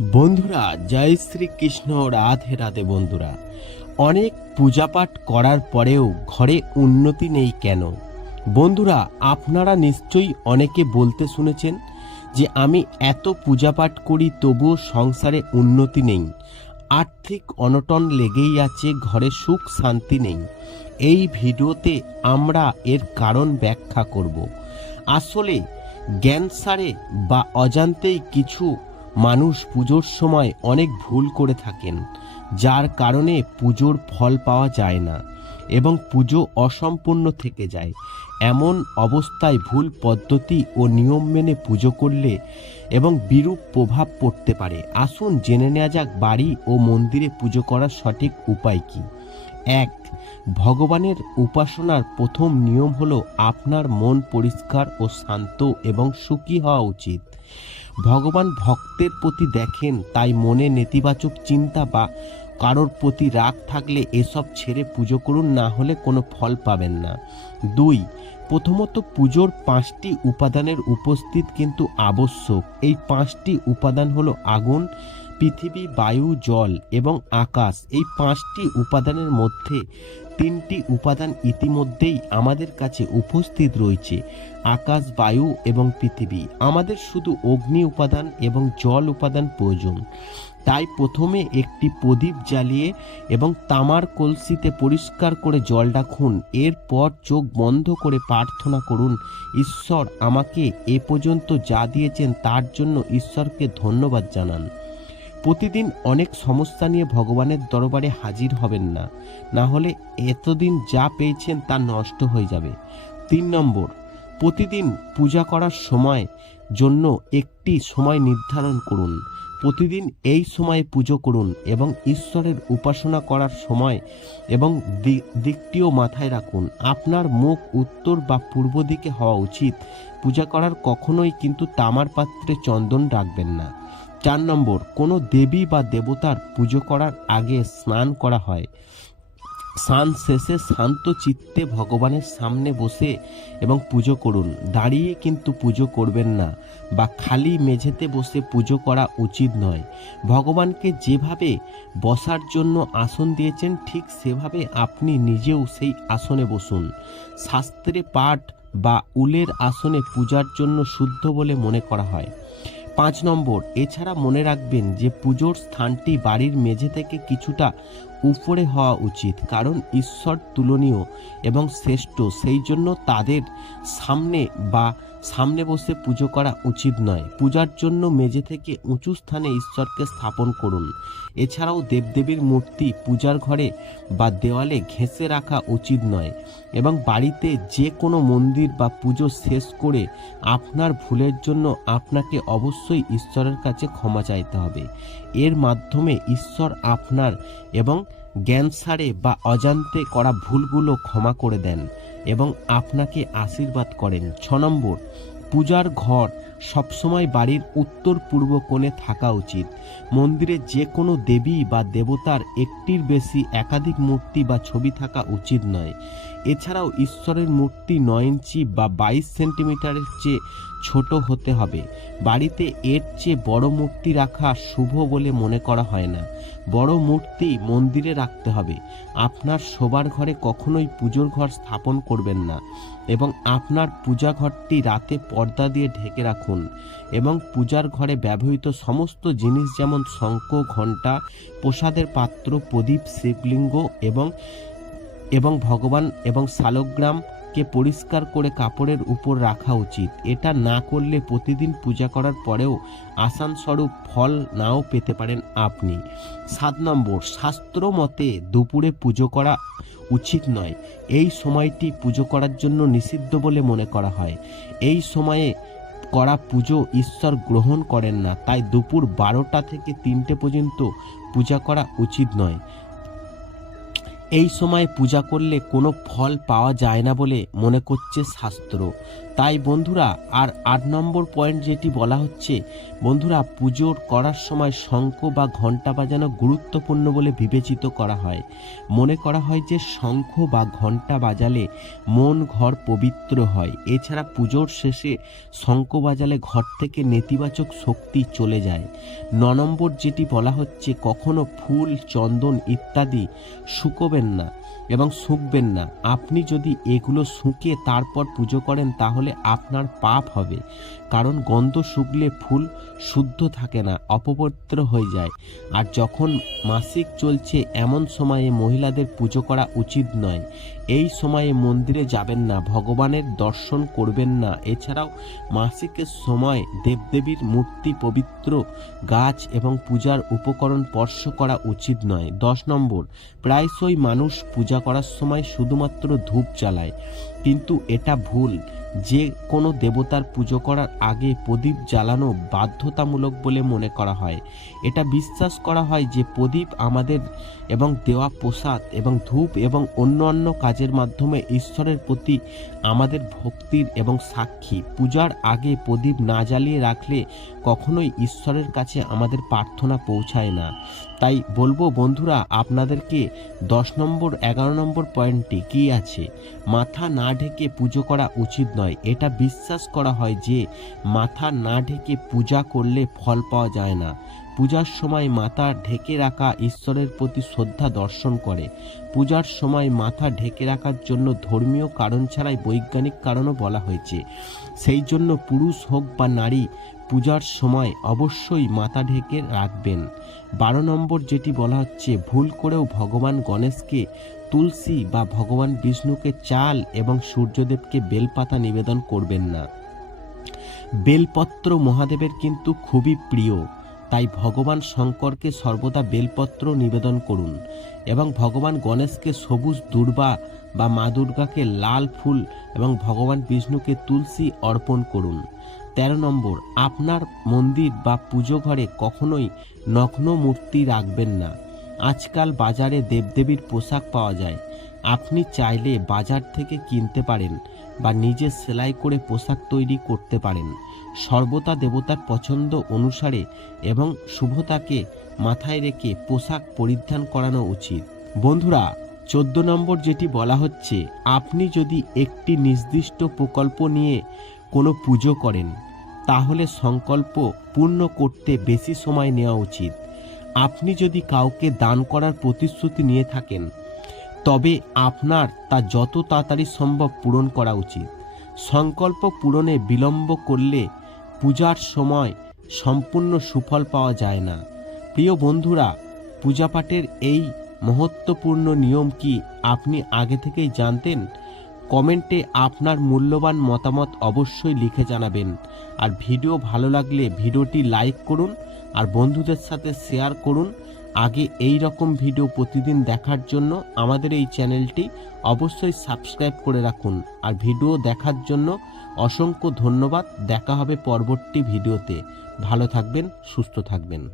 বন্ধুরা, জয় শ্রীকৃষ্ণ, রাধে রাধে বন্ধুরা। অনেক পূজাপাঠ করার পরেও ঘরে উন্নতি নেই কেন? বন্ধুরা, আপনারা নিশ্চয়ই অনেকে বলতে শুনেছেন যে আমি এত পূজাপাঠ করি তবুও সংসারে উন্নতি নেই। আর্থিক অনটন লেগেই আছে, ঘরে সুখ শান্তি নেই। এই ভিডিওতে আমরা এর কারণ ব্যাখ্যা করব। আসলে জ্ঞানসারে বা অজান্তেই কিছু মানুষ পুজোর সময় অনেক ভুল করে থাকেন, যার কারণে পুজোর ফল পাওয়া যায় না এবং পুজো অসম্পূর্ণ থেকে যায়। এমন অবস্থায় ভুল পদ্ধতি ও নিয়ম মেনে পুজো করলে এবং বিরূপ প্রভাব পড়তে পারে। আসুন জেনে নেওয়া যাক বাড়ি ও মন্দিরে পুজো করার সঠিক উপায় কি। এক, ভগবানের উপাসনার প্রথম নিয়ম হলো আপনার মন পরিষ্কার ও শান্ত এবং সুখী হওয়া উচিত। ভগবান ভক্তের প্রতি দেখেন, তাই মনে নেতিবাচক চিন্তা বা কারোর প্রতি রাগ থাকলে এসব ছেড়ে পুজো করুন, না হলে কোনো ফল পাবেন না। দুই, প্রথমত পুজোর পাঁচটি উপাদানের উপস্থিত কিন্তু আবশ্যক। এই পাঁচটি উপাদান হলো আগুন পৃথিবী, বায়ু, জল এবং আকাশ এই পাঁচটি উপাদানের মধ্যে তিনটি উপাদান ইতিমধ্যেই আমাদের কাছে উপস্থিত রয়েছে। আকাশ, বায়ু এবং পৃথিবী আমাদের শুধু অগ্নি উপাদান এবং জল উপাদান প্রয়োজন। তাই প্রথমে একটি প্রদীপ জ্বালিয়ে এবং তামার কলসিতে পরিষ্কার করে জল রাখুন। এরপর চোখ বন্ধ করে প্রার্থনা করুন, ঈশ্বর আমাকে এ পর্যন্ত যা দিয়েছেন তার জন্য ঈশ্বরকে ধন্যবাদ জানান। প্রতিদিন অনেক সমস্যা নিয়ে ভগবানের দরবারে হাজির হবেন না। না হলে এতদিন যা পেয়েছেন তা নষ্ট হয়ে যাবে। তিন নম্বর, প্রতিদিন পূজা করার সময় জন্য একটি সময় নির্ধারণ করুন। প্রতিদিন এই সময়ে পুজো করুন এবং ঈশ্বরের উপাসনা করার সময় এবং দিকটিও মাথায় রাখুন। আপনার মুখ উত্তর বা পূর্ব দিকে হওয়া উচিত। পূজা করার কখনোই কিন্তু তামার পাত্রে চন্দন রাখবেন না। চার নম্বর, কোনো দেবী বা দেবতার পুজো করার আগে স্নান করা হয়। স্নান শেষে শান্ত চিত্তে ভগবানের সামনে বসে এবং পুজো করুন। দাঁড়িয়ে কিন্তু পুজো করবেন না বা খালি মেঝেতে বসে পুজো করা উচিত নয়। ভগবানকে যেভাবে বসার জন্য আসন দিয়েছেন, ঠিক সেভাবে আপনি নিজেও সেই আসনে বসুন। শাস্ত্রে পাঠ বা উলের আসনে পূজার জন্য শুদ্ধ বলে মনে করা হয়। পাঁচ নম্বর, এছাড়া মনে রাখবেন যে পুজোর স্থানটি বাড়ির মেঝে থেকে কিছুটা উপরে হওয়া উচিত, কারণ ঈশ্বর তুলনীয় এবং শ্রেষ্ঠ, সেই জন্য তাদের সামনে বা সামনে বসে পুজো করা উচিত নয়। পূজার জন্য মেঝে থেকে উঁচু স্থানে ঈশ্বরকে স্থাপন করুন। এছাড়াও দেবদেবীর মূর্তি পূজার ঘরে বা দেওয়ালে ঘেঁষে রাখা উচিত নয় এবং বাড়িতে যে কোনো মন্দির বা পুজো শেষ করে আপনার ভুলের জন্য আপনাকে অবশ্যই ঈশ্বরের কাছে ক্ষমা চাইতে হবে। এর মাধ্যমে ঈশ্বর আপনার এবং জ্ঞানসারে বা অজান্তে করা ভুলগুলো ক্ষমা করে দেন এবং আপনাকে আশীর্বাদ করেন। ছ নম্বর, পূজার ঘর সবসময় বাড়ির উত্তর পূর্ব কোণে থাকা উচিত। মন্দিরে যে কোনো দেবী বা দেবতার একটির বেশি একাধিক মূর্তি বা ছবি থাকা উচিত নয়। এছাড়াও ঈশ্বরের মূর্তি নয় ইঞ্চি বা বাইশ সেন্টিমিটারের চেয়ে ছোট হতে হবে। বাড়িতে এর চেয়ে বড় মূর্তি রাখা শুভ বলে মনে করা হয় না। বড় মূর্তি মন্দিরে রাখতে হবে। আপনার শোবার ঘরে কখনোই পুজোর ঘর স্থাপন করবেন না এবং আপনার পূজা ঘরটি রাতে পর্দা দিয়ে ঢেকে রাখুন এবং পূজার ঘরে ব্যবহৃত সমস্ত জিনিস যেমন শঙ্খ, ঘণ্টা, প্রসাদের পাত্র, প্রদীপ, শিবলিঙ্গ এবং এবং ভগবান এবং শালগ্রামকে পরিষ্কার করে কাপড়ের উপর রাখা উচিত। এটা না করলে প্রতিদিন পূজা করার পরেও আসানস্বরূপ ফল নাও পেতে পারেন আপনি। সাত নম্বর, শাস্ত্র মতে দুপুরে পুজো করা উচিত নয়। এই সময়টি পুজো করার জন্য নিষিদ্ধ বলে মনে করা হয়। এই সময়ে করা পুজো ঈশ্বর গ্রহণ করেন না, তাই দুপুর বারোটা থেকে তিনটে পর্যন্ত পূজা করা উচিত নয়। এই সময় পূজা করলে কোনো ফল পাওয়া যায় না বলে মনে করছে শাস্ত্র। তাই বন্ধুরা, আর আট নম্বর পয়েন্ট যেটি বলা হচ্ছে, বন্ধুরা, পুজোর করার সময় শঙ্খ বা ঘণ্টা বাজানো গুরুত্বপূর্ণ বলে বিবেচিত করা হয়। মনে করা হয় যে শঙ্খ বা ঘণ্টা বাজালে মন ঘর পবিত্র হয়। এছাড়া পুজোর শেষে শঙ্খ বাজালে ঘর থেকে নেতিবাচক শক্তি চলে যায়। ন নম্বর যেটি বলা হচ্ছে, কখনো ফুল, চন্দন ইত্যাদি শুকোবেন না এবং শুকবেন না। আপনি যদি এগুলো শুকে তারপর পুজো করেন, তাহলে আপনার পাপ হবে। কারণ গন্ধ শুকলে ফুল শুদ্ধ থাকে না, অপবিত্র হয়ে যায়। আর যখন মাসিক চলছে, এমন সময়ে মহিলাদের পুজো করা উচিত নয়। এই সময়ে মন্দিরে যাবেন না, ভগবানের দর্শন করবেন না। এছাড়াও মাসিকের সময় দেবদেবীর মূর্তি পবিত্র গাছ এবং পূজার উপকরণ স্পর্শ করা উচিত নয়। দশ নম্বর, প্রায়শই মানুষ পূজা করার সময় শুধুমাত্র ধূপ জ্বালায়। কিন্তু এটা ভুল। যে কোনো দেবতার পুজো করার আগে প্রদীপ জ্বালানো বাধ্যতামূলক বলে মনে করা হয়। এটা বিশ্বাস করা হয় যে প্রদীপ আমাদের এবং দেওয়া প্রসাদ এবং ধূপ এবং অন্য অন্য কাজের মাধ্যমে ঈশ্বরের প্রতি আমাদের ভক্তির এবং সাক্ষী। পূজার আগে প্রদীপ না জ্বালিয়ে রাখলে কখনোই ঈশ্বরের কাছে আমাদের প্রার্থনা পৌঁছায় না। তাই বলব, বন্ধুরা, আপনাদেরকে দশ নম্বর, এগারো নম্বর পয়েন্টটি কী আছে? মাথা না ঢেকে পুজো করা উচিত নয়। এটা বিশ্বাস করা হয় যে মাথা না ঢেকে পূজা করলে ফল পাওয়া যায় না। পূজার সময় মাথা ঢেকে রাখা ঈশ্বরের প্রতি শ্রদ্ধা দর্শন করে। পূজার সময় মাথা ঢেকে রাখার জন্য ধর্মীয় কারণ ছাড়াই বৈজ্ঞানিক কারণও বলা হয়েছে। সেই জন্য পুরুষ হোক বা নারী, পূজার সময় অবশ্যই মাথা ঢেকে রাখবেন। বারো নম্বর যেটি বলা হচ্ছে, ভুল করেও ভগবান গণেশকে তুলসী বা ভগবান বিষ্ণুকে চাল এবং সূর্যদেবকে বেলপাতা নিবেদন করবেন না। বেলপত্র মহাদেবের কিন্তু খুবই প্রিয়। তাই ভগবান শঙ্করকে সর্বদা বেলপত্র নিবেদন করুন এবং ভগবান গণেশকে সবুজ দুর্বা বা মা দুর্গাকে লাল ফুল এবং ভগবান বিষ্ণুকে তুলসী অর্পণ করুন। তেরো নম্বর, আপনার মন্দির বা পুজো ঘরে কখনোই নগ্ন মূর্তি রাখবেন না। আজকাল বাজারে দেবদেবীর পোশাক পাওয়া যায়। আপনি চাইলে বাজার থেকে কিনতে পারেন বা নিজে সেলাই করে পোশাক তৈরি করতে পারেন। সর্বদা দেবতার পছন্দ অনুসারে এবং শুভতাকে মাথায় রেখে পোশাক পরিধান করানো উচিত। বন্ধুরা, চোদ্দ নম্বর যেটি বলা হচ্ছে, আপনি যদি একটি নির্দিষ্ট প্রকল্প নিয়ে কোনো পুজো করেন, তাহলে সংকল্প পূর্ণ করতে বেশি সময় নেওয়া উচিত। আপনি যদি কাউকে দান করার প্রতিশ্রুতি নিয়ে থাকেন তবে আপনার তা যত তাড়াতাড়ি সম্ভব পূরণ করা উচিত। সংকল্প পূরণে বিলম্ব করলে পূজার সময় সম্পূর্ণ সুফল পাওয়া যায় না। প্রিয় বন্ধুরা, পূজাপাঠের এই মহত্বপূর্ণ নিয়ম কি আপনি আগে থেকেই জানতেন? কমেন্টে আপনার মূল্যবান মতামত অবশ্যই লিখে জানাবেন। আর ভিডিও ভালো লাগলে ভিডিওটি লাইক করুন আর বন্ধুদের সাথে শেয়ার করুন। আগে এই রকম ভিডিও প্রতিদিন দেখার জন্য আমাদের এই চ্যানেলটি অবশ্যই সাবস্ক্রাইব করে রাখুন। আর ভিডিও দেখার জন্য অসংখ্য ধন্যবাদ। দেখা হবে পরবর্তী ভিডিওতে ভালো থাকবেন, সুস্থ থাকবেন।